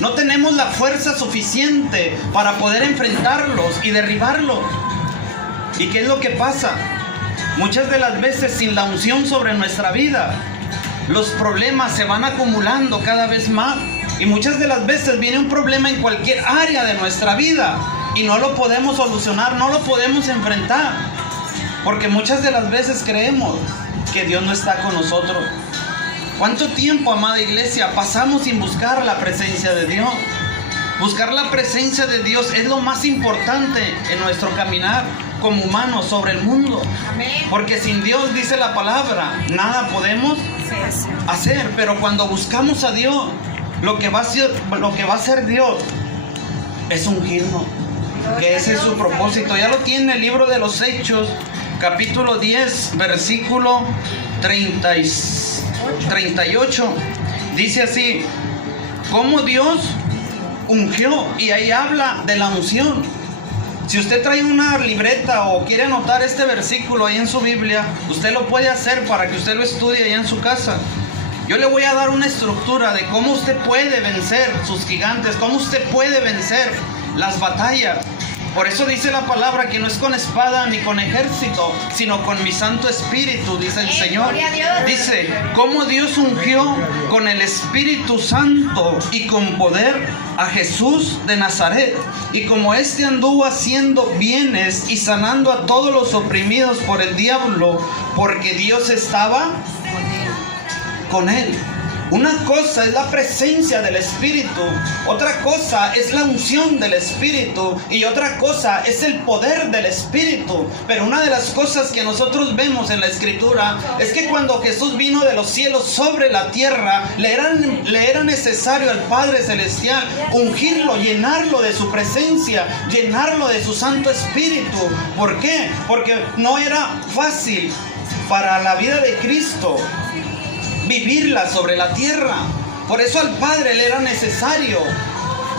No tenemos la fuerza suficiente para poder enfrentarlos y derribarlos. ¿Y qué es lo que pasa? Muchas de las veces, sin la unción sobre nuestra vida, los problemas se van acumulando cada vez más. Y muchas de las veces viene un problema en cualquier área de nuestra vida y no lo podemos solucionar, no lo podemos enfrentar. Porque muchas de las veces creemos que Dios no está con nosotros. ¿Cuánto tiempo, amada iglesia, pasamos sin buscar la presencia de Dios? Buscar la presencia de Dios es lo más importante en nuestro caminar como humanos sobre el mundo. Porque sin Dios, dice la palabra, nada podemos hacer. Pero cuando buscamos a Dios, lo que va a hacer Dios es ungirnos, que ese es su propósito. Ya lo tiene el libro de los Hechos, capítulo 10, versículo 38. Dice así: cómo Dios ungió, y ahí habla de la unción. Si usted trae una libreta o quiere anotar este versículo ahí en su Biblia, usted lo puede hacer para que usted lo estudie allá en su casa. Yo le voy a dar una estructura de cómo usted puede vencer sus gigantes, cómo usted puede vencer las batallas. Por eso dice la palabra que no es con espada ni con ejército, sino con mi Santo Espíritu, dice el Señor. Dice, cómo Dios ungió con el Espíritu Santo y con poder a Jesús de Nazaret, y como éste anduvo haciendo bienes y sanando a todos los oprimidos por el diablo, porque Dios estaba con él. Una cosa es la presencia del Espíritu, otra cosa es la unción del Espíritu y otra cosa es el poder del Espíritu. Pero una de las cosas que nosotros vemos en la Escritura es que cuando Jesús vino de los cielos sobre la tierra, le era necesario al Padre Celestial ungirlo, llenarlo de su presencia, llenarlo de su Santo Espíritu. ¿Por qué? Porque no era fácil para la vida de Cristo vivirla sobre la tierra. Por eso al Padre le era necesario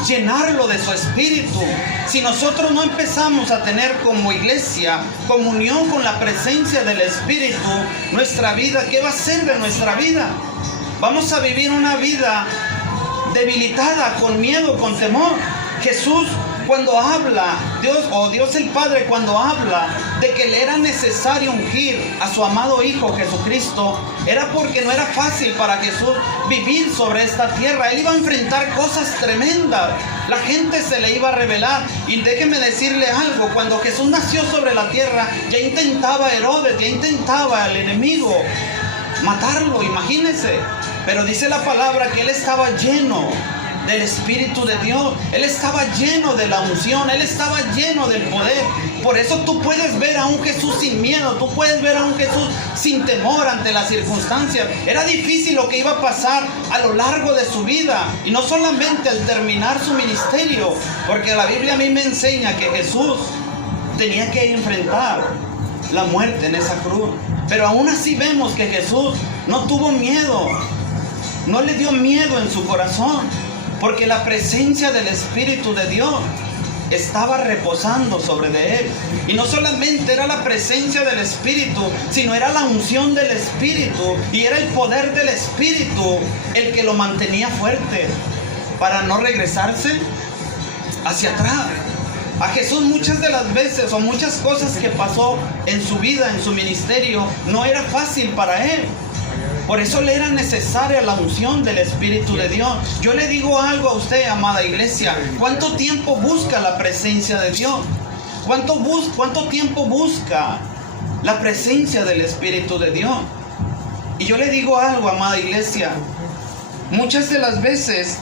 llenarlo de su Espíritu. Si nosotros no empezamos a tener como iglesia comunión con la presencia del Espíritu, nuestra vida, ¿qué va a ser de nuestra vida? Vamos a vivir una vida debilitada, con miedo, con temor. Jesús, cuando habla, Dios el Padre, cuando habla de que le era necesario ungir a su amado Hijo Jesucristo, era porque no era fácil para Jesús vivir sobre esta tierra. Él iba a enfrentar cosas tremendas. La gente se le iba a rebelar. Y déjeme decirle algo, cuando Jesús nació sobre la tierra, ya intentaba Herodes, ya intentaba el enemigo matarlo, imagínense. Pero dice la palabra que él estaba lleno del Espíritu de Dios. Él estaba lleno de la unción, él estaba lleno del poder. Por eso tú puedes ver a un Jesús sin miedo, tú puedes ver a un Jesús sin temor ante las circunstancias. Era difícil lo que iba a pasar a lo largo de su vida, y no solamente al terminar su ministerio, porque la Biblia a mí me enseña que Jesús tenía que enfrentar la muerte en esa cruz. Pero aún así vemos que Jesús no tuvo miedo, no le dio miedo en su corazón, porque la presencia del Espíritu de Dios estaba reposando sobre de él. Y no solamente era la presencia del Espíritu, sino era la unción del Espíritu, y era el poder del Espíritu el que lo mantenía fuerte para no regresarse hacia atrás. A Jesús muchas de las veces, o muchas cosas que pasó en su vida, en su ministerio, no era fácil para él. Por eso le era necesaria la unción del Espíritu de Dios. Yo le digo algo a usted, amada iglesia. ¿Cuánto tiempo busca la presencia de Dios? ¿Cuánto tiempo busca la presencia del Espíritu de Dios? Y yo le digo algo, amada iglesia. Muchas de las veces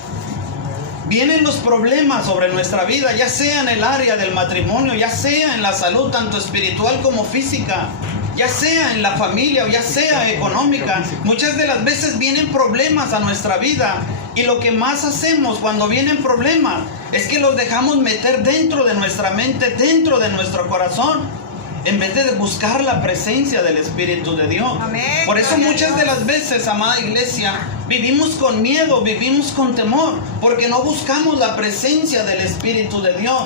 vienen los problemas sobre nuestra vida, ya sea en el área del matrimonio, ya sea en la salud, tanto espiritual como física, ya sea en la familia o ya sea económica. Muchas de las veces vienen problemas a nuestra vida, y lo que más hacemos cuando vienen problemas es que los dejamos meter dentro de nuestra mente, dentro de nuestro corazón, en vez de buscar la presencia del Espíritu de Dios. Amén. Por eso muchas de las veces, amada iglesia, Vivimos con miedo, vivimos con temor, porque no buscamos la presencia del Espíritu de Dios.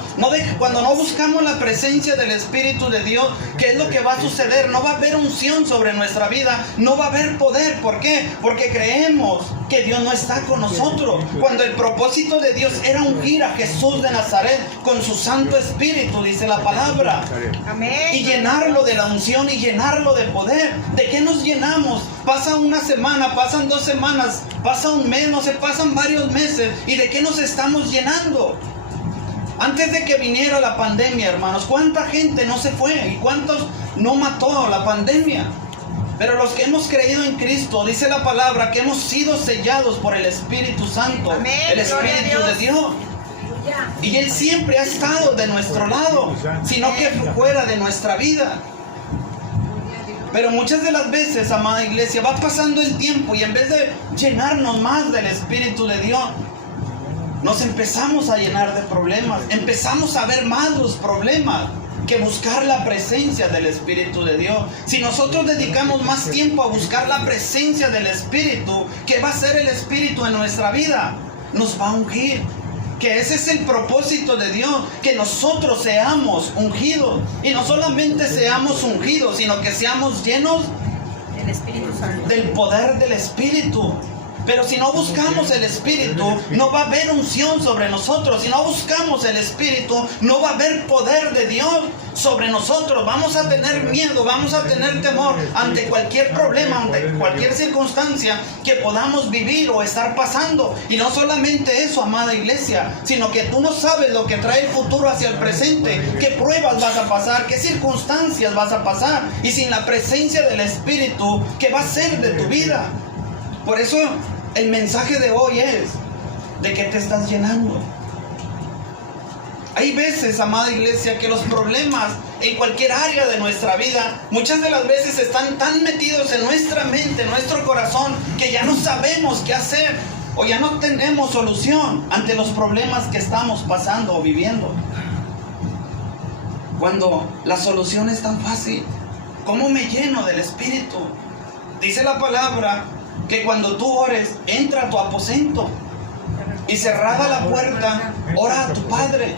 Cuando no buscamos la presencia del Espíritu de Dios, ¿qué es lo que va a suceder? No va a haber unción sobre nuestra vida, no va a haber poder. ¿Por qué? Porque creemos que Dios no está con nosotros. Cuando el propósito de Dios era ungir a Jesús de Nazaret con su Santo Espíritu, dice la palabra. Amén. Y llenarlo de la unción y llenarlo de poder. ¿De qué nos llenamos? Pasa una semana, pasan 2 semanas, pasa un mes, no sé, pasan varios meses. ¿Y de qué nos estamos llenando? Antes de que viniera la pandemia, hermanos, ¿cuánta gente no se fue? ¿Y cuántos no mató la pandemia? Pero los que hemos creído en Cristo, dice la palabra que hemos sido sellados por el Espíritu Santo. Amén. El Espíritu de Dios. Y Él siempre ha estado de nuestro lado, sino que fuera de nuestra vida. Pero muchas de las veces, amada iglesia, va pasando el tiempo y en vez de llenarnos más del Espíritu de Dios, nos empezamos a llenar de problemas. Empezamos a ver más los problemas que buscar la presencia del Espíritu de Dios. Si nosotros dedicamos más tiempo a buscar la presencia del Espíritu, ¿qué va a hacer el Espíritu en nuestra vida? Nos va a ungir. Que ese es el propósito de Dios, que nosotros seamos ungidos. Y no solamente seamos ungidos, sino que seamos llenos El Espíritu Santo. del poder del Espíritu. Pero si no buscamos el Espíritu, no va a haber unción sobre nosotros. Si no buscamos el Espíritu, no va a haber poder de Dios sobre nosotros. Vamos a tener miedo, vamos a tener temor ante cualquier problema, ante cualquier circunstancia que podamos vivir o estar pasando. Y no solamente eso, amada iglesia, sino que tú no sabes lo que trae el futuro hacia el presente, qué pruebas vas a pasar, qué circunstancias vas a pasar. Y sin la presencia del Espíritu, ¿qué va a ser de tu vida? Por eso el mensaje de hoy es: ¿de qué te estás llenando? Hay veces, amada iglesia, que los problemas en cualquier área de nuestra vida, muchas de las veces están tan metidos en nuestra mente, en nuestro corazón, que ya no sabemos qué hacer o ya no tenemos solución ante los problemas que estamos pasando o viviendo. Cuando la solución es tan fácil, ¿cómo me lleno del Espíritu? Dice la palabra que cuando tú ores, entra a tu aposento y cerrada la puerta, ora a tu Padre.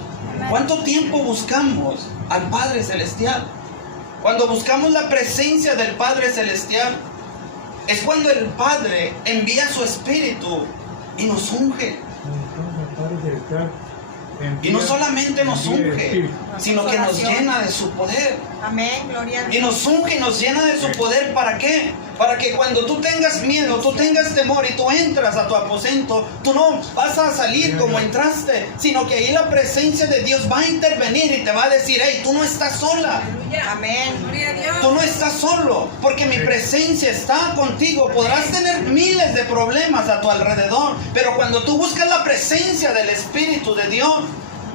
¿Cuánto tiempo buscamos al Padre Celestial? Cuando buscamos la presencia del Padre Celestial, es cuando el Padre envía su Espíritu y nos unge. Y no solamente nos unge, sino que nos llena de su poder. Amén, gloria a Dios. Y nos unge y nos llena de su poder. ¿Para qué? Para que cuando tú tengas miedo, tú tengas temor y tú entras a tu aposento, tú no vas a salir como entraste, sino que ahí la presencia de Dios va a intervenir y te va a decir: hey, tú no estás sola. Amén. Gloria a Dios. Tú no estás solo, porque mi presencia está contigo. Podrás tener miles de problemas a tu alrededor, pero cuando tú buscas la presencia del Espíritu de Dios,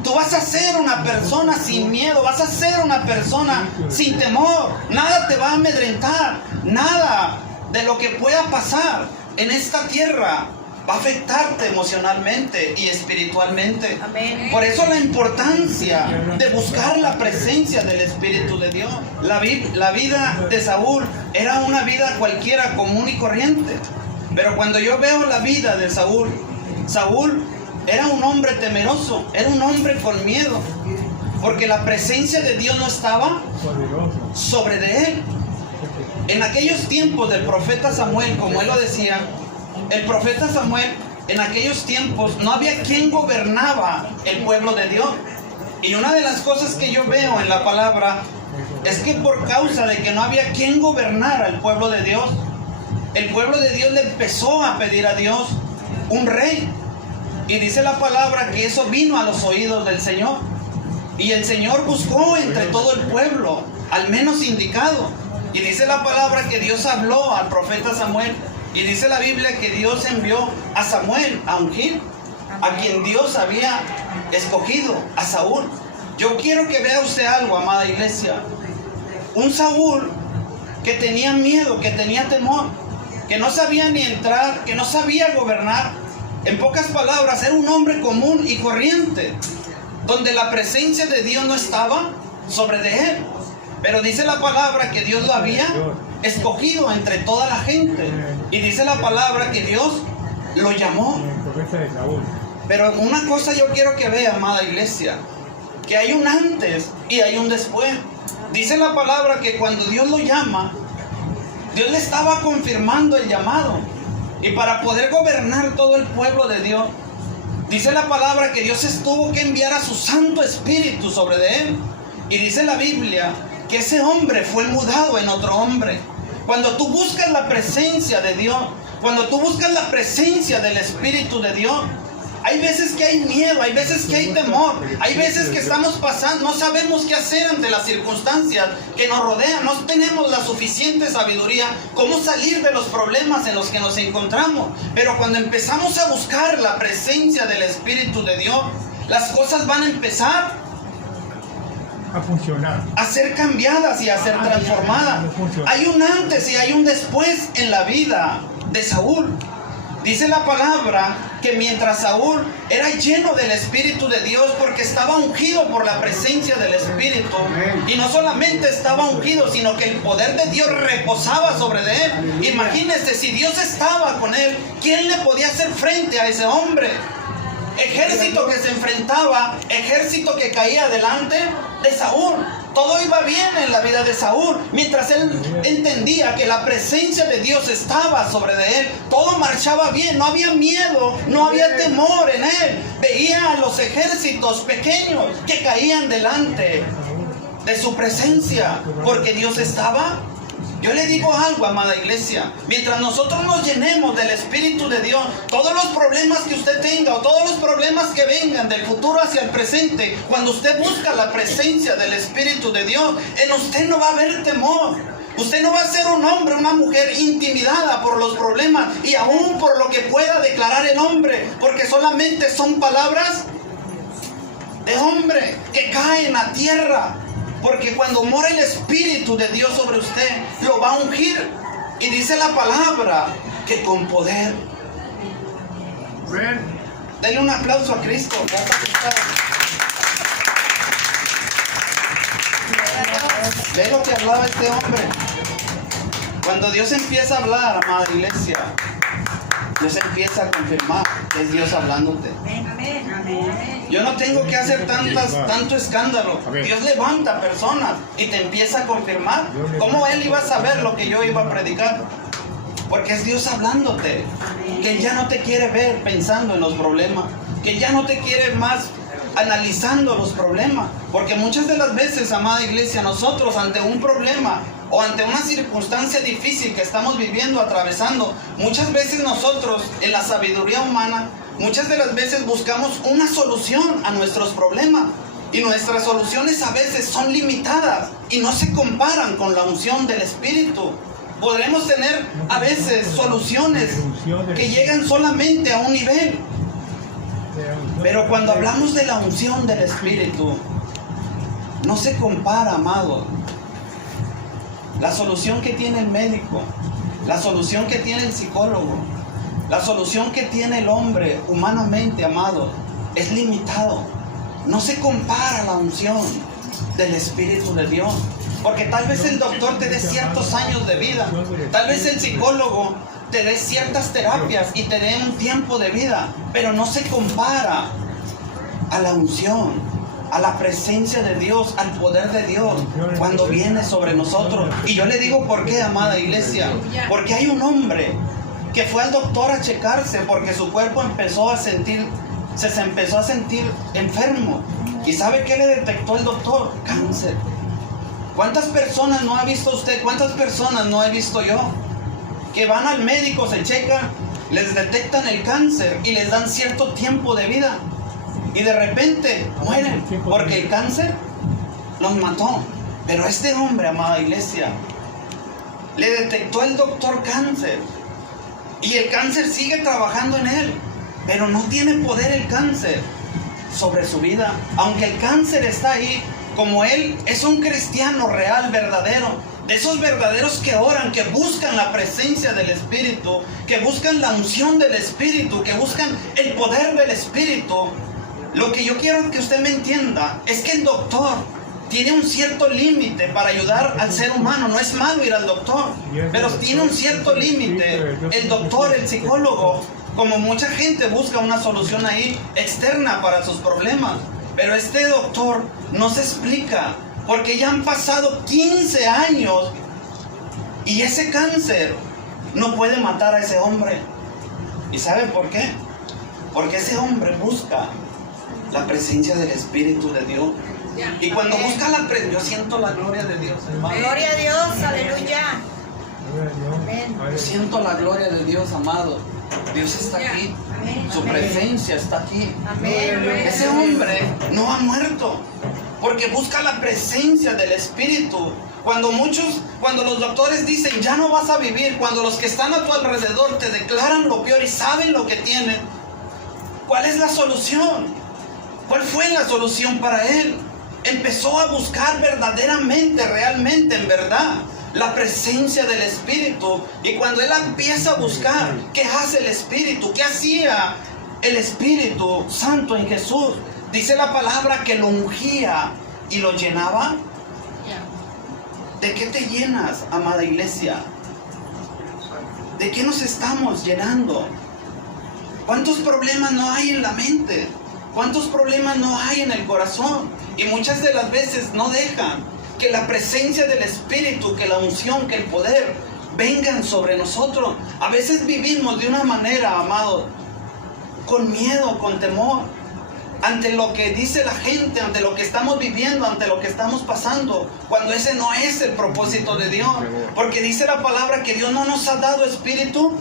tú vas a ser una persona sin miedo, vas a ser una persona sin temor. Nada te va a amedrentar, nada de lo que pueda pasar en esta tierra va a afectarte emocionalmente y espiritualmente. Amén. Por eso la importancia de buscar la presencia del Espíritu de Dios. La vida de Saúl era una vida cualquiera, común y corriente. Pero cuando yo veo la vida de Saúl, Saúl era un hombre temeroso, era un hombre con miedo, porque la presencia de Dios no estaba sobre de él. En aquellos tiempos del profeta Samuel, como él lo decía, el profeta Samuel, en aquellos tiempos no había quien gobernaba el pueblo de Dios. Y una de las cosas que yo veo en la palabra es que por causa de que no había quien gobernara el pueblo de Dios, el pueblo de Dios le empezó a pedir a Dios un rey. Y dice la palabra que eso vino a los oídos del Señor. Y el Señor buscó entre todo el pueblo al menos indicado. Y dice la palabra que Dios habló al profeta Samuel. Y dice la Biblia que Dios envió a Samuel a ungir, a quien Dios había escogido, a Saúl. Yo quiero que vea usted algo, amada iglesia. Un Saúl que tenía miedo, que tenía temor, que no sabía ni entrar, que no sabía gobernar. En pocas palabras, era un hombre común y corriente, donde la presencia de Dios no estaba sobre de él. Pero dice la palabra que Dios lo había escogido entre toda la gente. Y dice la palabra que Dios lo llamó. Pero una cosa yo quiero que vea, amada iglesia, que hay un antes y hay un después. Dice la palabra que cuando Dios lo llama, Dios le estaba confirmando el llamado. Y para poder gobernar todo el pueblo de Dios, dice la palabra que Dios tuvo que enviar a su Santo Espíritu sobre de él. Y dice la Biblia que ese hombre fue mudado en otro hombre. Cuando tú buscas la presencia de Dios, cuando tú buscas la presencia del Espíritu de Dios, hay veces que hay miedo, hay veces que hay temor, hay veces que estamos pasando, no sabemos qué hacer ante las circunstancias que nos rodean, no tenemos la suficiente sabiduría, cómo salir de los problemas en los que nos encontramos. Pero cuando empezamos a buscar la presencia del Espíritu de Dios, las cosas van a empezar a funcionar, a ser cambiadas y a ser transformadas. Hay un antes y hay un después en la vida de Saúl. Dice la palabra que mientras Saúl era lleno del Espíritu de Dios, porque estaba ungido por la presencia del Espíritu, y no solamente estaba ungido, sino que el poder de Dios reposaba sobre de él. Imagínense, si Dios estaba con él, ¿quién le podía hacer frente a ese hombre? Ejército que se enfrentaba, ejército que caía delante de Saúl. Todo iba bien en la vida de Saúl, mientras él entendía que la presencia de Dios estaba sobre de él. Todo marchaba bien, no había miedo, no había temor en él. Veía a los ejércitos pequeños que caían delante de su presencia, porque Dios estaba. Yo le digo algo, amada iglesia, mientras nosotros nos llenemos del Espíritu de Dios, todos los problemas que usted tenga o todos los problemas que vengan del futuro hacia el presente, cuando usted busca la presencia del Espíritu de Dios, en usted no va a haber temor. Usted no va a ser un hombre, una mujer intimidada por los problemas y aún por lo que pueda declarar el hombre, porque solamente son palabras de hombre que caen a tierra. Porque cuando mora el Espíritu de Dios sobre usted, lo va a ungir. Y dice la palabra que con poder. Denle un aplauso a Cristo. Ve lo que hablaba este hombre. Cuando Dios empieza a hablar, amada iglesia, Dios empieza a confirmar que es Dios hablándote. Amén, amén. Yo no tengo que hacer tanto escándalo. Dios levanta personas y te empieza a confirmar. ¿Cómo él iba a saber lo que yo iba a predicar? Porque es Dios hablándote. Que ya no te quiere ver pensando en los problemas. Que ya no te quiere más analizando los problemas. Porque muchas de las veces, amada iglesia, nosotros ante un problema o ante una circunstancia difícil que estamos viviendo, atravesando, muchas veces nosotros en la sabiduría humana, muchas de las veces buscamos una solución a nuestros problemas, y nuestras soluciones a veces son limitadas y no se comparan con la unción del Espíritu. Podremos tener a veces soluciones que llegan solamente a un nivel, pero cuando hablamos de la unción del Espíritu, no se compara, amado. La solución que tiene el médico, la solución que tiene el psicólogo, la solución que tiene el hombre humanamente, amado, es limitado. No se compara la unción del Espíritu de Dios. Porque tal vez el doctor te dé ciertos años de vida, tal vez el psicólogo te dé ciertas terapias y te dé un tiempo de vida, pero no se compara a la unción, a la presencia de Dios, al poder de Dios cuando viene sobre nosotros. Y yo le digo por qué, amada iglesia, porque hay un hombre que fue al doctor a checarse porque su cuerpo empezó a sentir, se empezó a sentir enfermo. ¿Y sabe qué le detectó el doctor? Cáncer. ¿Cuántas personas no ha visto usted? ¿Cuántas personas no he visto yo? Que van al médico, se checan, les detectan el cáncer y les dan cierto tiempo de vida. Y de repente mueren porque el cáncer los mató. Pero este hombre, amada iglesia, le detectó el doctor cáncer. Y el cáncer sigue trabajando en él. Pero no tiene poder el cáncer sobre su vida. Aunque el cáncer está ahí, como él es un cristiano real, verdadero, de esos verdaderos que oran, que buscan la presencia del Espíritu, que buscan la unción del Espíritu, que buscan el poder del Espíritu. Lo que yo quiero que usted me entienda es que el doctor tiene un cierto límite para ayudar al ser humano. No es malo ir al doctor, pero tiene un cierto límite el doctor, el psicólogo, Como mucha gente busca una solución ahí externa para sus problemas. Pero este doctor no se explica, porque ya han pasado 15 años y ese cáncer no puede matar a ese hombre. ¿Y saben por qué? Porque ese hombre busca la presencia del Espíritu de Dios. Y cuando busca la presencia, yo siento la gloria de Dios, hermano. Gloria a Dios, aleluya. Yo siento la gloria de Dios, amado. Dios está aquí. Su presencia está aquí. Ese hombre no ha muerto porque busca la presencia del Espíritu. Cuando los doctores dicen ya no vas a vivir, cuando los que están a tu alrededor te declaran lo peor y saben lo que tienen, ¿cuál es la solución? ¿Cuál fue la solución para él? Empezó a buscar verdaderamente, realmente, en verdad, la presencia del Espíritu. Y cuando él empieza a buscar, ¿qué hace el Espíritu? ¿Qué hacía el Espíritu Santo en Jesús? Dice la palabra que lo ungía y lo llenaba. ¿De qué te llenas, amada iglesia? ¿De qué nos estamos llenando? ¿Cuántos problemas no hay en la mente? ¿Cuántos problemas no hay en el corazón? Y muchas de las veces no dejan que la presencia del Espíritu, que la unción, que el poder vengan sobre nosotros. A veces vivimos de una manera, amado, con miedo, con temor, ante lo que dice la gente, ante lo que estamos viviendo, ante lo que estamos pasando, cuando ese no es el propósito de Dios. Porque dice la palabra que Dios no nos ha dado espíritu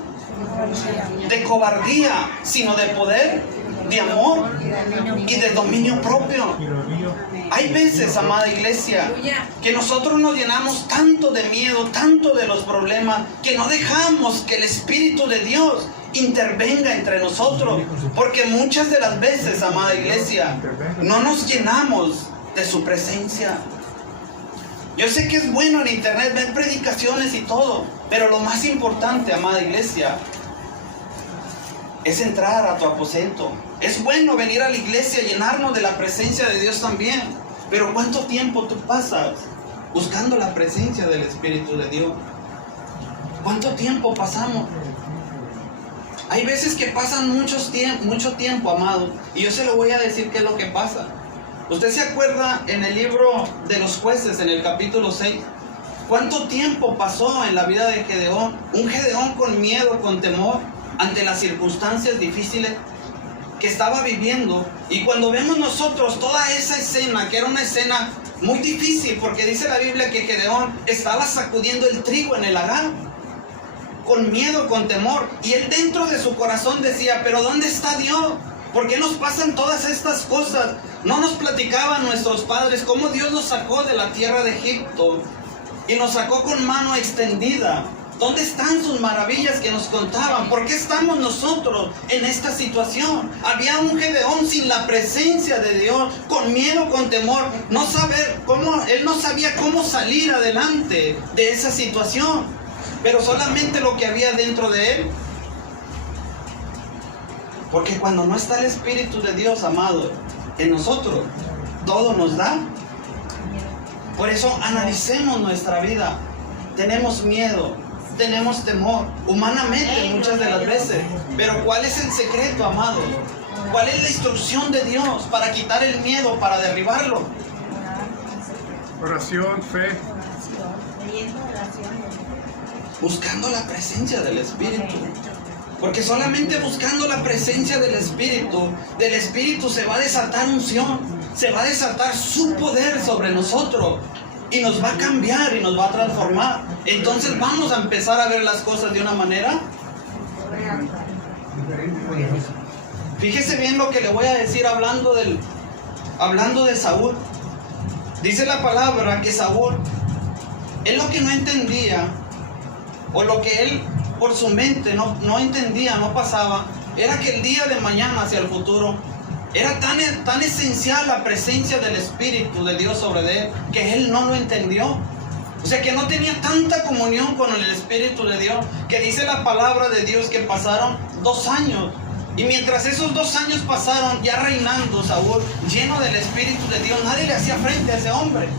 de cobardía, sino de poder, de amor y de dominio propio. Hay veces, amada iglesia, que nosotros nos llenamos tanto de miedo, tanto de los problemas, que no dejamos que el Espíritu de Dios intervenga entre nosotros. Porque muchas de las veces, amada iglesia, no nos llenamos de su presencia. Yo sé que es bueno en internet ver predicaciones y todo, pero lo más importante, amada iglesia, es entrar a tu aposento. Es bueno venir a la iglesia, llenarnos de la presencia de Dios también. Pero ¿cuánto tiempo tú pasas buscando la presencia del Espíritu de Dios? ¿Cuánto tiempo pasamos? Hay veces que pasan mucho tiempo, amado. Y yo se lo voy a decir qué es lo que pasa. ¿Usted se acuerda en el libro de los jueces, en el capítulo 6? ¿Cuánto tiempo pasó en la vida de Gedeón? Un Gedeón con miedo, con temor, ante las circunstancias difíciles que estaba viviendo. Y cuando vemos nosotros toda esa escena, que era una escena muy difícil, porque dice la Biblia que Gedeón estaba sacudiendo el trigo en el lagar, con miedo, con temor, y él dentro de su corazón decía, pero ¿dónde está Dios? ¿Por qué nos pasan todas estas cosas? ¿No nos platicaban nuestros padres cómo Dios nos sacó de la tierra de Egipto y nos sacó con mano extendida? ¿Dónde están sus maravillas que nos contaban? ¿Por qué estamos nosotros en esta situación? Había un Gedeón sin la presencia de Dios, con miedo, con temor, él no sabía cómo salir adelante de esa situación. Pero solamente lo que había dentro de él. Porque cuando no está el Espíritu de Dios, amado, en nosotros, todo nos da. Por eso analicemos nuestra vida. Tenemos miedo, tenemos temor, humanamente muchas de las veces. Pero ¿cuál es el secreto, amado? ¿Cuál es la instrucción de Dios para quitar el miedo, para derribarlo? Oración, fe. Buscando la presencia del Espíritu. Porque solamente buscando la presencia del Espíritu se va a desatar unción, se va a desatar su poder sobre nosotros y nos va a cambiar y nos va a transformar. Entonces vamos a empezar a ver las cosas de una manera. Fíjese bien lo que le voy a decir hablando de Saúl. Dice la palabra que Saúl, él lo que no entendía, o lo que él por su mente no entendía, no pasaba, era que el día de mañana, hacia el futuro, era tan esencial la presencia del Espíritu de Dios sobre él, que él no lo entendió. O sea, que no tenía tanta comunión con el Espíritu de Dios, que dice la palabra de Dios que pasaron 2 años. Y mientras esos 2 años pasaron, ya reinando Saúl, lleno del Espíritu de Dios, nadie le hacía frente a ese hombre.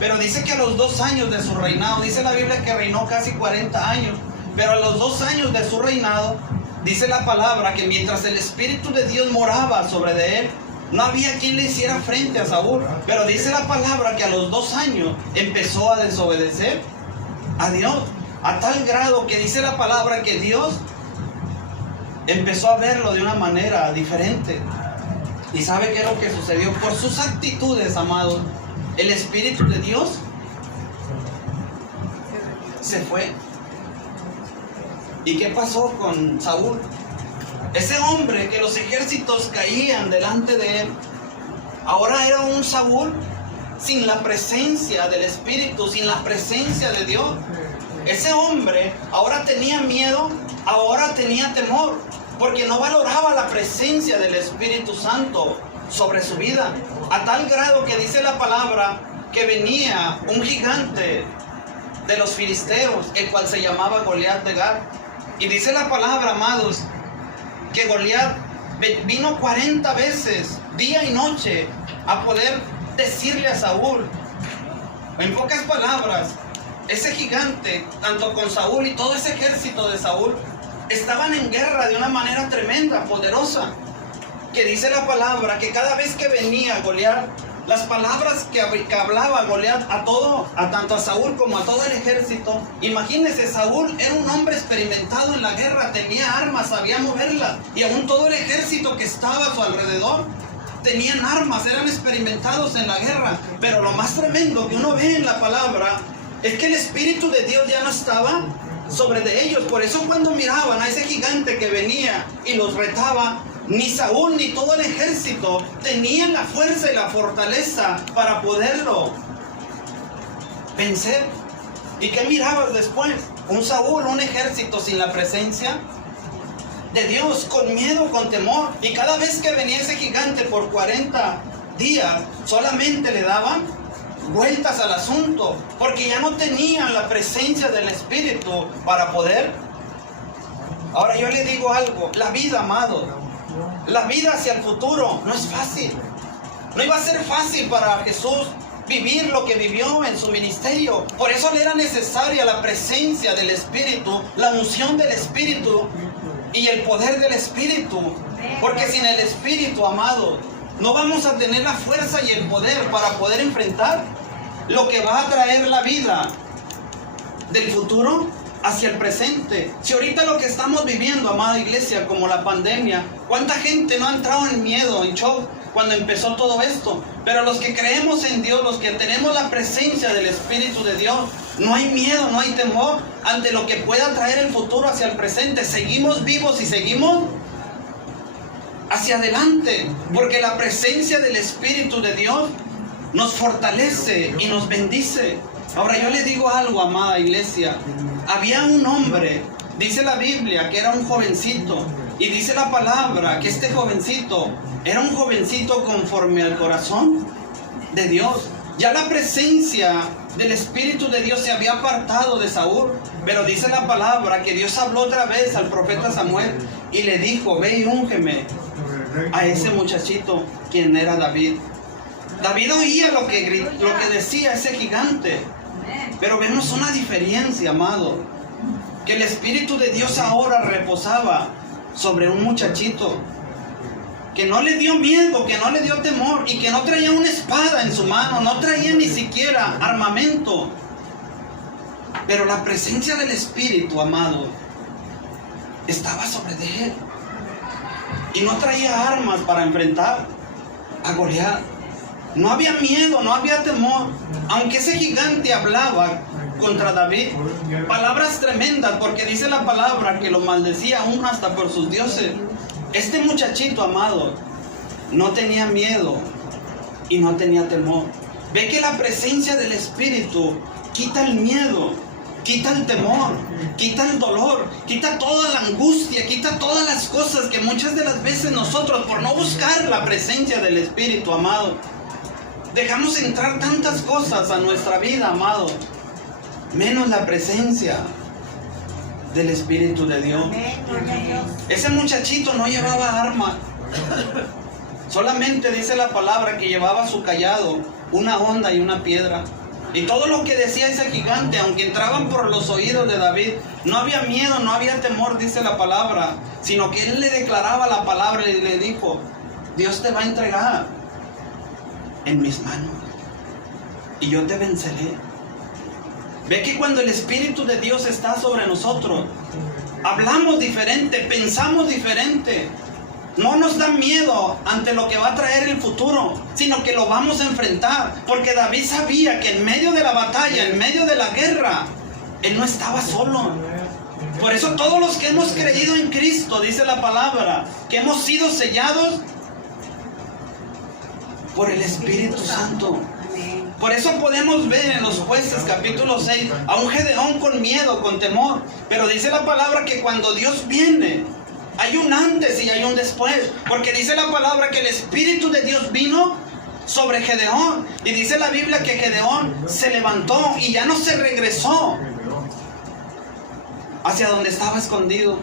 Pero dice que a los 2 años de su reinado, dice la Biblia que reinó casi 40 años, pero a los 2 años de su reinado, dice la palabra que mientras el Espíritu de Dios moraba sobre de él, no había quien le hiciera frente a Saúl. Pero dice la palabra que a los 2 años empezó a desobedecer a Dios, a tal grado que dice la palabra que Dios empezó a verlo de una manera diferente. ¿Y sabe qué es lo que sucedió? Por sus actitudes, amados, el Espíritu de Dios se fue. ¿Y qué pasó con Saúl? Ese hombre que los ejércitos caían delante de él, ahora era un Saúl sin la presencia del Espíritu, sin la presencia de Dios. Ese hombre ahora tenía miedo, ahora tenía temor, porque no valoraba la presencia del Espíritu Santo sobre su vida. A tal grado que dice la palabra que venía un gigante de los filisteos, el cual se llamaba Goliat de Gat. Y dice la palabra, amados, que Goliat vino 40 veces, día y noche, a poder decirle a Saúl. En pocas palabras, ese gigante, tanto con Saúl y todo ese ejército de Saúl, estaban en guerra de una manera tremenda, poderosa. Que dice la palabra que cada vez que venía Goliat, las palabras que hablaba Goliat a tanto a Saúl como a todo el ejército. Imagínense, Saúl era un hombre experimentado en la guerra, tenía armas, sabía moverlas, y aún todo el ejército que estaba a su alrededor tenían armas, eran experimentados en la guerra. Pero lo más tremendo que uno ve en la palabra es que el Espíritu de Dios ya no estaba sobre de ellos. Por eso cuando miraban a ese gigante que venía y los retaba, ni Saúl ni todo el ejército tenían la fuerza y la fortaleza para poderlo vencer. ¿Y qué mirabas después? Un Saúl, un ejército sin la presencia de Dios, con miedo, con temor. Y cada vez que venía ese gigante por 40 días, solamente le daban vueltas al asunto, porque ya no tenían la presencia del Espíritu para poder. Ahora yo le digo algo, la vida, amado, la vida hacia el futuro no es fácil. No iba a ser fácil para Jesús vivir lo que vivió en su ministerio. Por eso le era necesaria la presencia del Espíritu, la unción del Espíritu y el poder del Espíritu. Porque sin el Espíritu, amado, no vamos a tener la fuerza y el poder para poder enfrentar lo que va a traer la vida del futuro hacia el presente. Si ahorita lo que estamos viviendo, amada iglesia, como la pandemia, ¿cuánta gente no ha entrado en miedo, en shock, cuando empezó todo esto? Pero los que creemos en Dios, los que tenemos la presencia del Espíritu de Dios, no hay miedo, no hay temor ante lo que pueda traer el futuro hacia el presente. Seguimos vivos y seguimos hacia adelante, porque la presencia del Espíritu de Dios nos fortalece y nos bendice. Ahora yo le digo algo, amada iglesia. Había un hombre, dice la Biblia, que era un jovencito, y dice la palabra que este jovencito era un jovencito conforme al corazón de Dios. Ya la presencia del Espíritu de Dios se había apartado de Saúl, pero dice la palabra que Dios habló otra vez al profeta Samuel y le dijo: ve y úngeme a ese muchachito, quien era David. David oía lo que decía ese gigante. Pero vemos una diferencia, amado, que el Espíritu de Dios ahora reposaba sobre un muchachito que no le dio miedo, que no le dio temor, y que no traía una espada en su mano, no traía ni siquiera armamento. Pero la presencia del Espíritu, amado, estaba sobre de él, y no traía armas para enfrentar a Goliat. No había miedo, no había temor. Aunque ese gigante hablaba contra David palabras tremendas, porque dice la palabra que lo maldecía aún hasta por sus dioses, este muchachito, amado, no tenía miedo y no tenía temor. Ve que la presencia del Espíritu quita el miedo, quita el temor, quita el dolor, quita toda la angustia, quita todas las cosas que muchas de las veces nosotros, por no buscar la presencia del Espíritu, amado, dejamos entrar tantas cosas a nuestra vida, amado, menos la presencia del Espíritu de Dios. Ese muchachito no llevaba arma, solamente dice la palabra que llevaba su cayado, una honda y una piedra. Y todo lo que decía ese gigante, aunque entraban por los oídos de David, no había miedo, no había temor, dice la palabra, sino que él le declaraba la palabra y le dijo: Dios te va a entregar en mis manos y yo te venceré. Ve que cuando el Espíritu de Dios está sobre nosotros, hablamos diferente, pensamos diferente. No nos da miedo ante lo que va a traer el futuro, sino que lo vamos a enfrentar. Porque David sabía que en medio de la batalla, en medio de la guerra, él no estaba solo. Por eso todos los que hemos creído en Cristo, dice la palabra, que hemos sido sellados por el Espíritu Santo. Por eso podemos ver en los Jueces capítulo 6 a un Gedeón con miedo, con temor. Pero dice la palabra que cuando Dios viene, hay un antes y hay un después. Porque dice la palabra que el Espíritu de Dios vino sobre Gedeón. Y dice la Biblia que Gedeón se levantó y ya no se regresó hacia donde estaba escondido,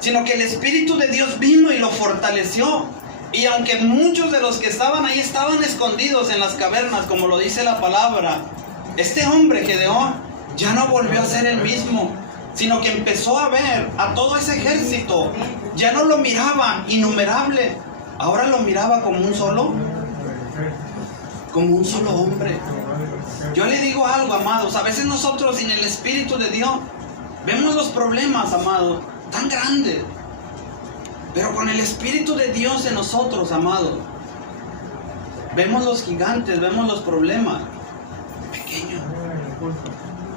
sino que el Espíritu de Dios vino y lo fortaleció. Y aunque muchos de los que estaban ahí estaban escondidos en las cavernas, como lo dice la palabra, este hombre Gedeón ya no volvió a ser el mismo, sino que empezó a ver a todo ese ejército. Ya no lo miraba innumerable, ahora lo miraba como un solo hombre. Yo le digo algo, amados, a veces nosotros sin el Espíritu de Dios vemos los problemas, amados, tan grandes. Pero con el Espíritu de Dios en nosotros, amados, vemos los gigantes, vemos los problemas pequeños.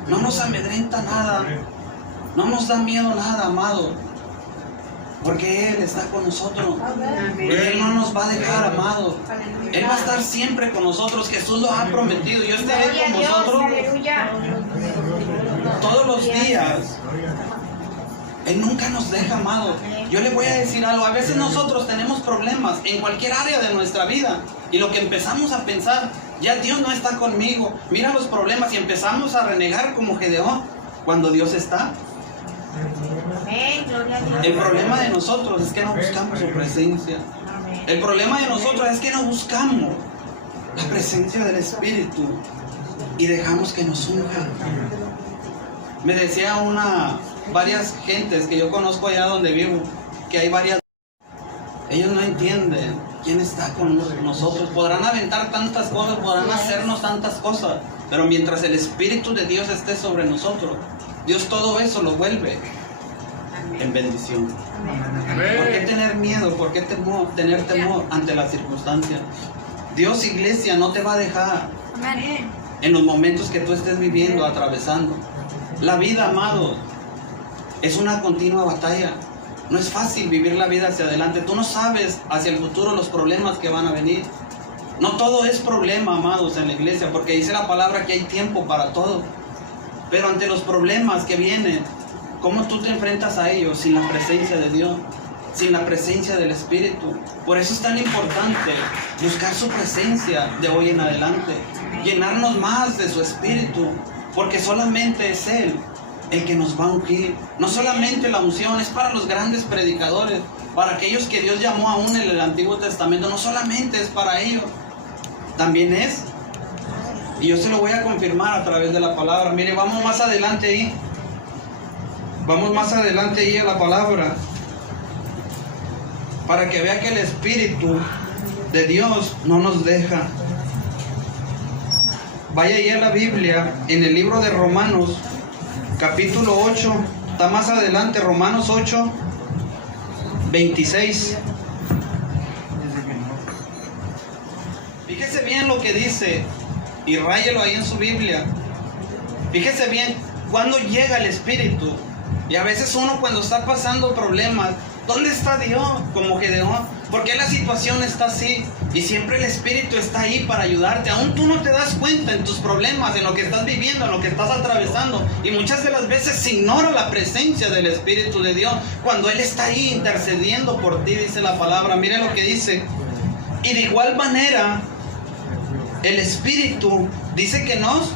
No nos amedrenta nada, no nos da miedo nada, amado, porque Él está con nosotros. Él no nos va a dejar, amado. Él va a estar siempre con nosotros. Jesús lo ha prometido. Yo estaré con vosotros todos los días. Él nunca nos deja, amado. Yo le voy a decir algo. A veces nosotros tenemos problemas en cualquier área de nuestra vida. Y lo que empezamos a pensar, ya Dios no está conmigo. Mira los problemas y empezamos a renegar como Gedeón, cuando Dios está. El problema de nosotros es que no buscamos su presencia. El problema de nosotros es que no buscamos la presencia del Espíritu y dejamos que nos unja. Me decía varias gentes que yo conozco allá donde vivo, que hay varias. Ellos no entienden quién está con nosotros. Podrán aventar tantas cosas, podrán hacernos tantas cosas, pero mientras el Espíritu de Dios esté sobre nosotros, Dios todo eso lo vuelve en bendición. ¿Por qué tener miedo? ¿Por qué tener temor ante las circunstancias? Dios, iglesia, no te va a dejar en los momentos que tú estés viviendo, atravesando. La vida, amado, es una continua batalla. No es fácil vivir la vida hacia adelante. Tú no sabes hacia el futuro los problemas que van a venir. No todo es problema, amados, en la iglesia, porque dice la palabra que hay tiempo para todo. Pero ante los problemas que vienen, ¿cómo tú te enfrentas a ellos sin la presencia de Dios? Sin la presencia del Espíritu. Por eso es tan importante buscar su presencia de hoy en adelante. Llenarnos más de su Espíritu, porque solamente es Él el que nos va a ungir. No solamente la unción es para los grandes predicadores, para aquellos que Dios llamó aún en el Antiguo Testamento. No solamente es para ellos, también es. Y yo se lo voy a confirmar a través de la palabra. Mire, vamos más adelante ahí. Vamos más adelante ahí a la palabra, para que vea que el Espíritu de Dios no nos deja. Vaya ahí a la Biblia, en el libro de Romanos, capítulo 8, está más adelante, Romanos 8, 26. Fíjese bien lo que dice, y ráyelo ahí en su Biblia. Fíjese bien cuando llega el Espíritu. Y a veces uno, cuando está pasando problemas, ¿dónde está Dios? Como Gedeón. ¿Por qué la situación está así? Y siempre el Espíritu está ahí para ayudarte. Aún tú no te das cuenta en tus problemas, en lo que estás viviendo, en lo que estás atravesando. Y muchas de las veces se ignora la presencia del Espíritu de Dios, cuando Él está ahí intercediendo por ti, dice la palabra. Mire lo que dice. Y de igual manera, el Espíritu dice que nos...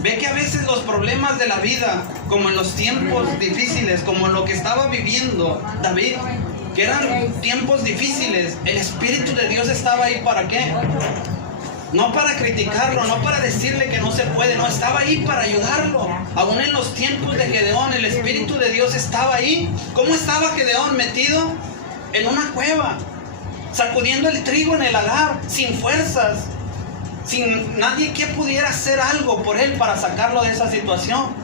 Ve que a veces los problemas de la vida, como en los tiempos difíciles, como en lo que estaba viviendo David, que eran tiempos difíciles, el Espíritu de Dios estaba ahí ¿para qué? No para criticarlo, no para decirle que no se puede, no, estaba ahí para ayudarlo. Aún en los tiempos de Gedeón, el Espíritu de Dios estaba ahí. ¿Cómo estaba Gedeón? Metido en una cueva, sacudiendo el trigo en el lagar, sin fuerzas, sin nadie que pudiera hacer algo por él para sacarlo de esa situación.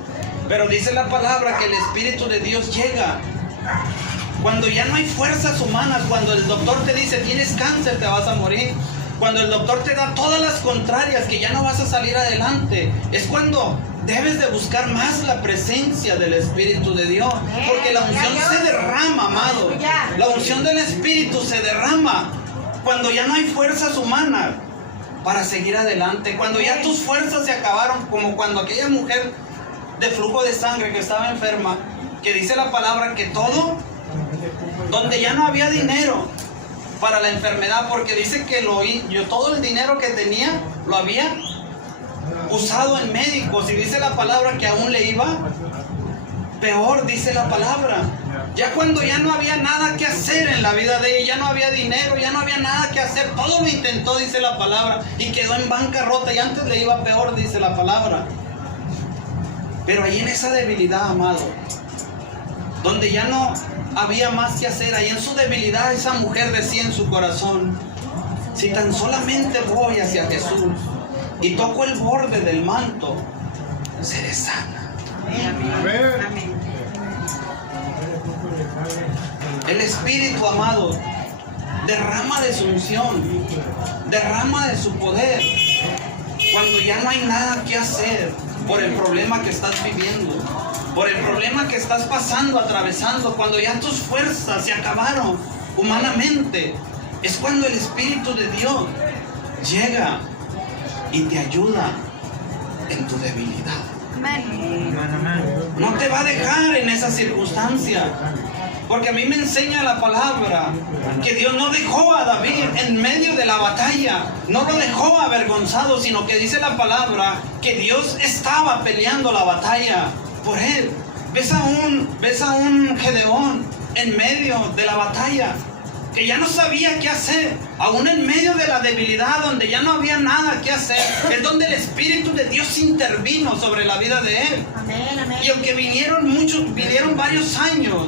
Pero dice la palabra que el Espíritu de Dios llega cuando ya no hay fuerzas humanas, cuando el doctor te dice tienes cáncer, te vas a morir. Cuando el doctor te da todas las contrarias, que ya no vas a salir adelante, es cuando debes de buscar más la presencia del Espíritu de Dios. Porque la unción se derrama, amado. La unción del Espíritu se derrama cuando ya no hay fuerzas humanas para seguir adelante. Cuando ya tus fuerzas se acabaron, como cuando aquella mujer de flujo de sangre que estaba enferma, que dice la palabra que todo, donde ya no había dinero para la enfermedad, porque dice que todo el dinero que tenía lo había usado en médicos, y dice la palabra que aún le iba peor, dice la palabra. Ya cuando ya no había nada que hacer en la vida de ella, ya no había dinero, ya no había nada que hacer, todo lo intentó, dice la palabra, y quedó en bancarrota, y antes le iba peor, dice la palabra. Pero ahí en esa debilidad, amado, donde ya no había más que hacer, ahí en su debilidad, esa mujer decía en su corazón: si tan solamente voy hacia Jesús y toco el borde del manto, seré sana. Amén. El Espíritu, amado, derrama de su unción, derrama de su poder cuando ya no hay nada que hacer por el problema que estás viviendo, por el problema que estás pasando, atravesando. Cuando ya tus fuerzas se acabaron humanamente, es cuando el Espíritu de Dios llega y te ayuda en tu debilidad. No te va a dejar en esa circunstancia, porque a mí me enseña la palabra que Dios no dejó a David en medio de la batalla, no lo dejó avergonzado, sino que dice la palabra que Dios estaba peleando la batalla por él. Ves a un Gedeón en medio de la batalla, que ya no sabía qué hacer, aún en medio de la debilidad, donde ya no había nada que hacer, es donde el Espíritu de Dios intervino sobre la vida de él. Amén, amén. Y aunque vinieron varios años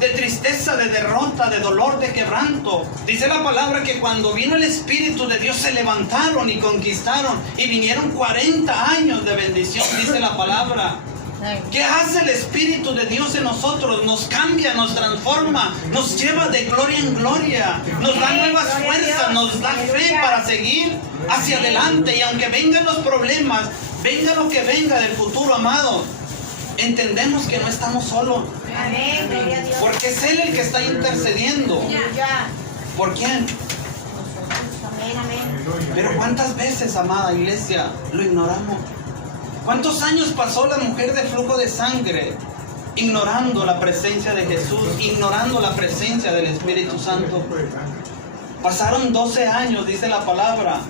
de tristeza, de derrota, de dolor, de quebranto, dice la palabra que cuando vino el Espíritu de Dios se levantaron y conquistaron, y vinieron 40 años de bendición, dice la palabra. ¿Qué hace el Espíritu de Dios en nosotros? Nos cambia, nos transforma, nos lleva de gloria en gloria, nos da nuevas fuerzas, nos da fe para seguir hacia adelante. Y aunque vengan los problemas, venga lo que venga del futuro, amado, entendemos que no estamos solos, Amén, gloria a Dios. porque es Él el que está intercediendo. Aleluya. ¿Por quién? Amén, amén. Pero ¿cuántas veces, amada iglesia, lo ignoramos? ¿Cuántos años pasó la mujer de flujo de sangre ignorando la presencia de Jesús, ignorando la presencia del Espíritu Santo? Pasaron 12 años, dice la palabra.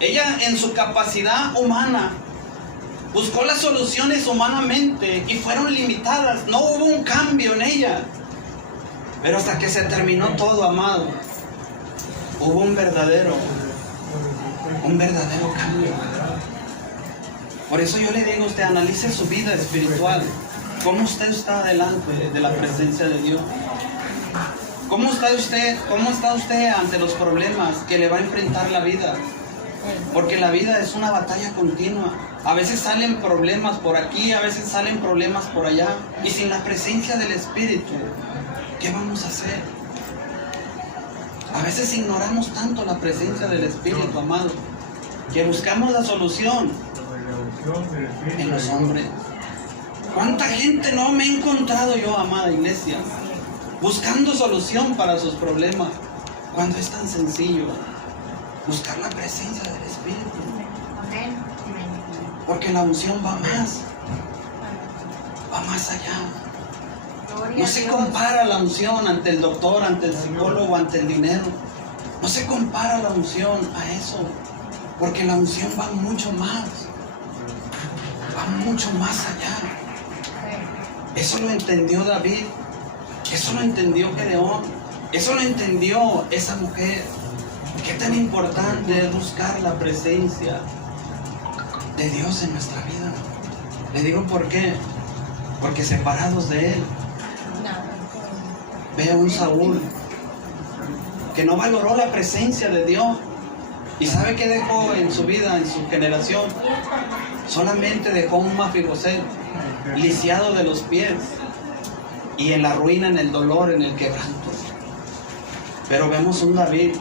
Ella, en su capacidad humana, buscó las soluciones humanamente y fueron limitadas. No hubo un cambio en ella. Pero hasta que se terminó todo, amado, hubo un verdadero cambio. Por eso yo le digo a usted, analice su vida espiritual. ¿Cómo usted está delante de la presencia de Dios? ¿Cómo está usted ante los problemas que le va a enfrentar la vida? Porque la vida es una batalla continua. A veces salen problemas por aquí, a veces salen problemas por allá. Y sin la presencia del Espíritu, ¿qué vamos a hacer? A veces ignoramos tanto la presencia del Espíritu, amado, que buscamos la solución en los hombres. ¿Cuánta gente no me he encontrado yo, amada iglesia, buscando solución para sus problemas, cuando es tan sencillo buscar la presencia del Espíritu? Amén. Porque la unción va más allá. Gloria No a se Dios. compara la unción ante el doctor, ante el psicólogo, ante el dinero. No se compara la unción a eso, porque la unción va mucho más allá. Eso lo entendió David Eso lo entendió Gedeón. Eso lo entendió esa mujer. Qué tan importante es buscar la presencia de Dios en nuestra vida. Le digo por qué. Porque separados de Él, ve a un Saúl que no valoró la presencia de Dios. ¿Y sabe qué dejó en su vida, en su generación? Solamente dejó un Mefiboset lisiado de los pies y en la ruina, en el dolor, en el quebranto. Pero vemos un David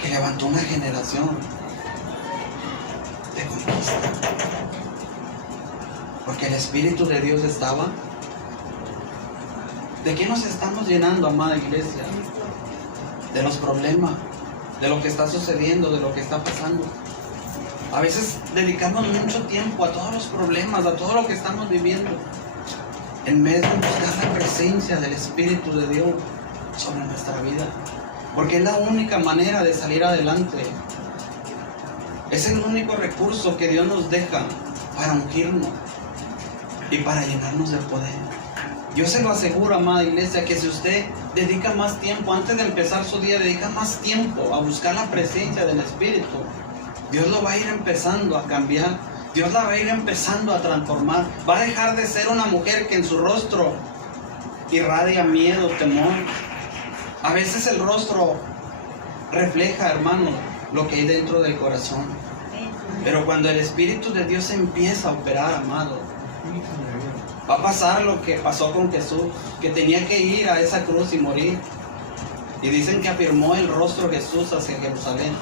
que levantó una generación de conquista, porque el Espíritu de Dios estaba. ¿De qué nos estamos llenando, amada iglesia? De los problemas, de lo que está sucediendo, de lo que está pasando. A veces dedicamos mucho tiempo a todos los problemas, a todo lo que estamos viviendo, en vez de buscar la presencia del Espíritu de Dios sobre nuestra vida, porque es la única manera de salir adelante. Es el único recurso que Dios nos deja para ungirnos y para llenarnos de poder. Yo se lo aseguro, amada iglesia, que si usted dedica más tiempo, antes de empezar su día, dedica más tiempo a buscar la presencia del Espíritu, Dios lo va a ir empezando a cambiar. Dios la va a ir empezando a transformar. Va a dejar de ser una mujer que en su rostro irradia miedo, temor. A veces el rostro refleja, hermano, lo que hay dentro del corazón. Pero cuando el Espíritu de Dios empieza a operar, amado, va a pasar lo que pasó con Jesús, que tenía que ir a esa cruz y morir. Y dicen que afirmó el rostro Jesús hacia Jerusalén,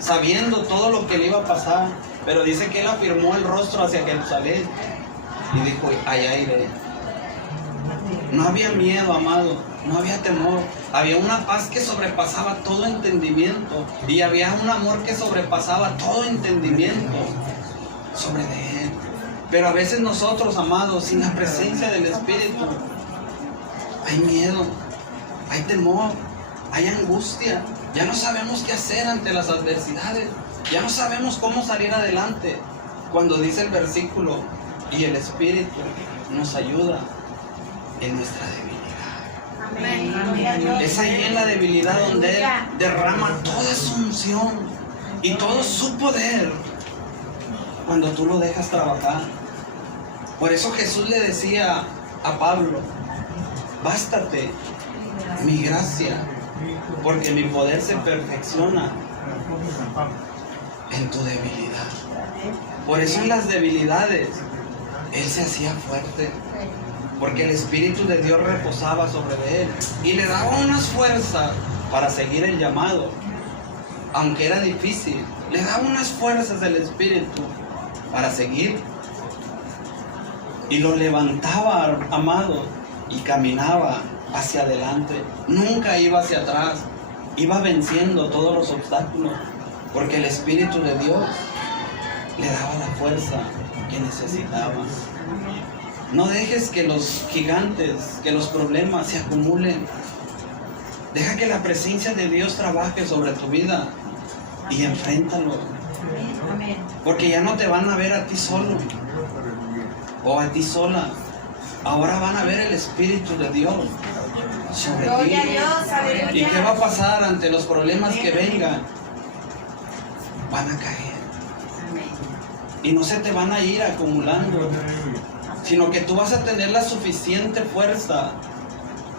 sabiendo todo lo que le iba a pasar. Pero dice que él afirmó el rostro hacia Jerusalén y dijo, allá iré. No había miedo, amado, no había temor. Había una paz que sobrepasaba todo entendimiento. Y había un amor que sobrepasaba todo entendimiento sobre de él. Pero a veces nosotros, amados, sin la presencia del Espíritu, hay miedo, hay temor, hay angustia. Ya no sabemos qué hacer ante las adversidades. Ya no sabemos cómo salir adelante. Cuando dice el versículo, y el Espíritu nos ayuda en nuestra debilidad. Amén. Es ahí en la debilidad donde Él derrama toda su unción y todo su poder, cuando tú lo dejas trabajar. Por eso Jesús le decía a Pablo, bástate mi gracia, porque mi poder se perfecciona en tu debilidad. Por eso en las debilidades Él se hacía fuerte, porque el Espíritu de Dios reposaba sobre Él y le daba unas fuerzas para seguir el llamado. Aunque era difícil, le daba unas fuerzas del Espíritu para seguir. Y lo levantaba, amado, y caminaba hacia adelante. Nunca iba hacia atrás. Iba venciendo todos los obstáculos, porque el Espíritu de Dios le daba la fuerza que necesitaba. No dejes que los gigantes, que los problemas se acumulen. Deja que la presencia de Dios trabaje sobre tu vida y enfréntalo. Porque ya no te van a ver a ti solo o a ti sola. Ahora van a ver el Espíritu de Dios sobre ti. Gloria a Dios, aleluya. ¿Y qué va a pasar ante los problemas que vengan? Van a caer. Y no se te van a ir acumulando, sino que tú vas a tener la suficiente fuerza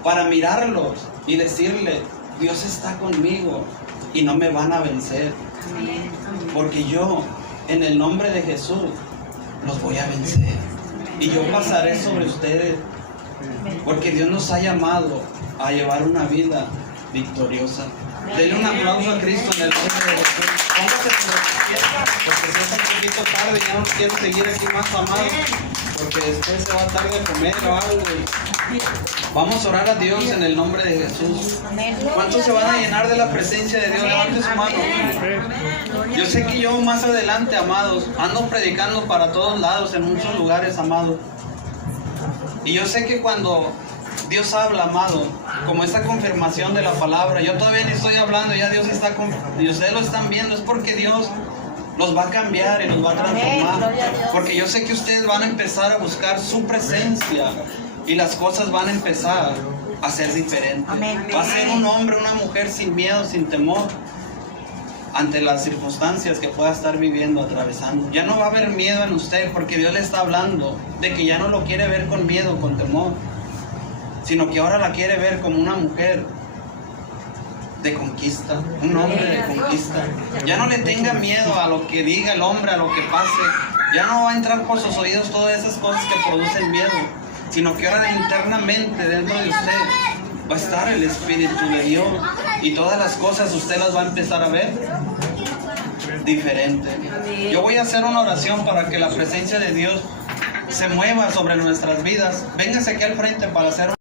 para mirarlos y decirle, Dios está conmigo y no me van a vencer. Porque yo, en el nombre de Jesús, los voy a vencer. Y yo pasaré sobre ustedes. Porque Dios nos ha llamado a llevar una vida victoriosa. Denle un aplauso a Cristo en el nombre de Jesús. Póngase sobre sus pies, porque si es un poquito tarde, ya no quiero seguir aquí más, amados, porque después se va a tarde a comer o algo. Vamos a orar a Dios en el nombre de Jesús. ¿Cuántos se van a llenar de la presencia de Dios? Levante su mano. Yo sé que yo más adelante, amados, ando predicando para todos lados, en muchos lugares, amados. Y yo sé que cuando Dios habla, amado, como esta confirmación de la palabra, yo todavía ni estoy hablando, ya Dios está y ustedes lo están viendo, es porque Dios los va a cambiar y los va a transformar. Porque yo sé que ustedes van a empezar a buscar su presencia y las cosas van a empezar a ser diferentes. Amén. Va a ser un hombre, una mujer sin miedo, sin temor ante las circunstancias que pueda estar viviendo, atravesando. Ya no va a haber miedo en usted, porque Dios le está hablando de que ya no lo quiere ver con miedo, con temor, sino que ahora la quiere ver como una mujer de conquista, un hombre de conquista. Ya no le tenga miedo a lo que diga el hombre, a lo que pase. Ya no va a entrar por sus oídos todas esas cosas que producen miedo, sino que ahora internamente dentro de usted va a estar el Espíritu de Dios, y todas las cosas usted las va a empezar a ver diferente. Yo voy a hacer una oración para que la presencia de Dios se mueva sobre nuestras vidas. Véngase aquí al frente para hacer